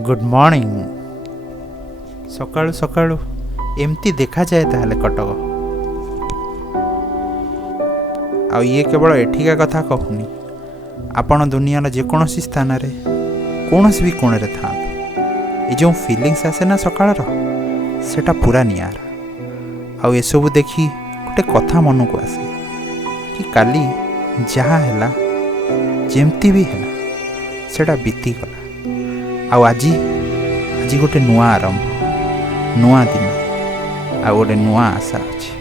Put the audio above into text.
Good morning. सकाळू सकाळू एमती देखा जाए ताहले कटक। आ ये केवल एठिका कथा कहूनी, आपण दुनियार जेकोसी स्थान कौन भी कोण था ये जो फिलिंग्स आसे ना सकाळ सेटा पूरा नियार। आउ ये सब देखी गोटे कथा मन को आसे कि काली जहाँ है जेमती भी है सेटा बीती गला। आज गोटे नुआ आरंभ, नुआ दिन, आ गोटे नुआ आशा अच्छी।